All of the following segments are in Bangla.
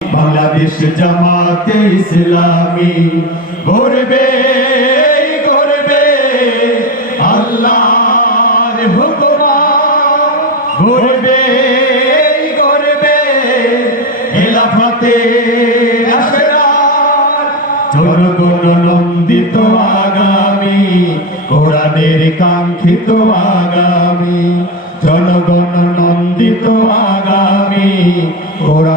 বাংলাদেশ জামাতে ইসলামী। গর্বে গর্বে আল্লাহর হুকুমা। গর্বে গর্বে খেলাফতে জনগণ নন্দিত আগামী, কোরআনের কাঙ্ক্ষিত আগামী। জনগণ নন্দিত আগামী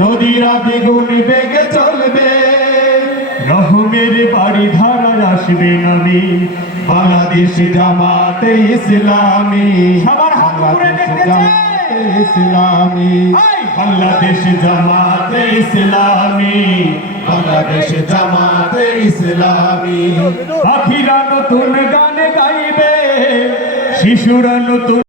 নদীরা দ্বিগুণ বেগে চলবে। রহমের বাড়ি ধারায় আসবে নবী বাংলাদেশ জামাতে ইসলামী। সবার হাত উপরে দেখতে। জামাতে ইসলামী। বাংলাদেশ জামাতে ইসলামী। বাংলাদেশ জামাতে ইসলামী। পাখিরা নতুন গান গাইবে। শিশুরা নতুন